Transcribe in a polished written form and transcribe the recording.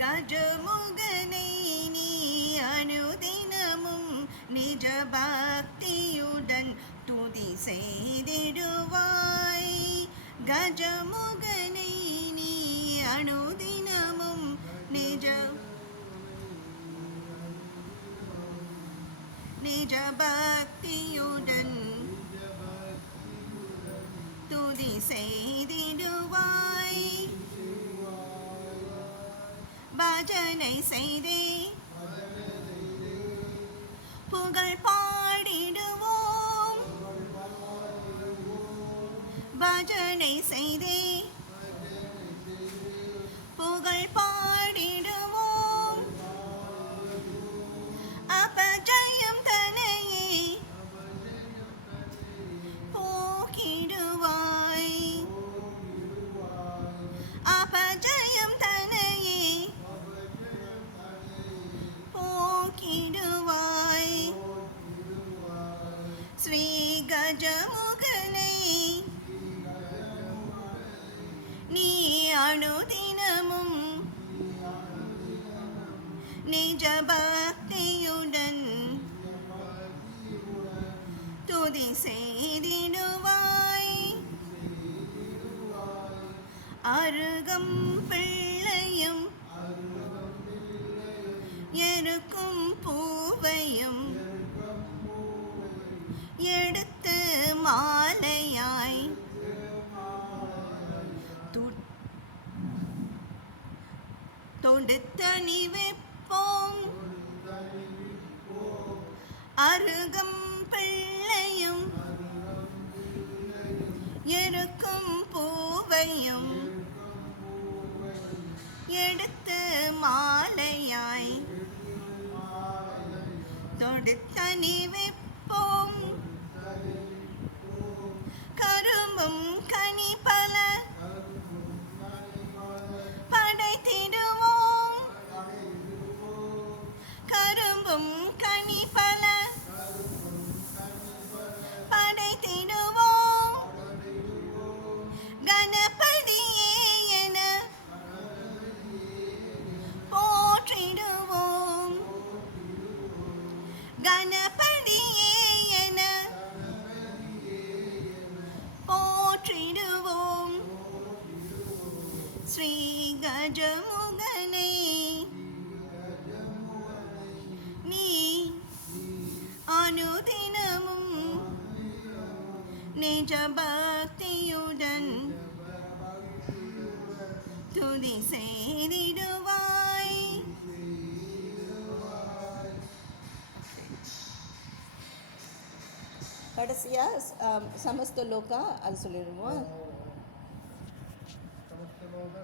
கஜமுகனை நீ அனுதினமும் நிஜ பக்தியுடன் துதி செய்திடுவாய். கஜமுகனை நீ அனுதினமும் நிஜ பக்தியுடன் துதி செய்திடுவாய். பஜனை செய்தே புகழ் பாடிடுவோம். பஜனை செய்தே புகழ் பாடிடுவோம். அபஜயம் தனையே போக்கிடுவாய். அபஜயம் தனையே போக்கிடுவாய். ஸ்ரீ கஜமுகனை நீ அனுதினமும் நிஜ பக்தியுடன் துதி செய்திடுவாய். அருகம் பிள்ளையும் எருக்கும் பூவையும் எடுத்து மாலையாய் தொடுத்தணி வைப்போம். அருகம் பிள்ளையும் எருக்கும் பூவையும் எடுத்து மாலையாய் தொடுத்தணி வைப்போம். கரும்பும் கனி பல படைத்திடுவோம். கரும்பும் கனி பல படைத்திடுவோம். கணபதியே என போற்றிடுவோம். கணபதியே என போற்றிடுவோம். ஸ்ரீ கஜமுகனை நீ அனுதினமும் நிஜ பக்தியுடன் துதி செய்திடுவாய். கடைசியா சமஸ்த லோகா அது சொல்லிடுவோம்.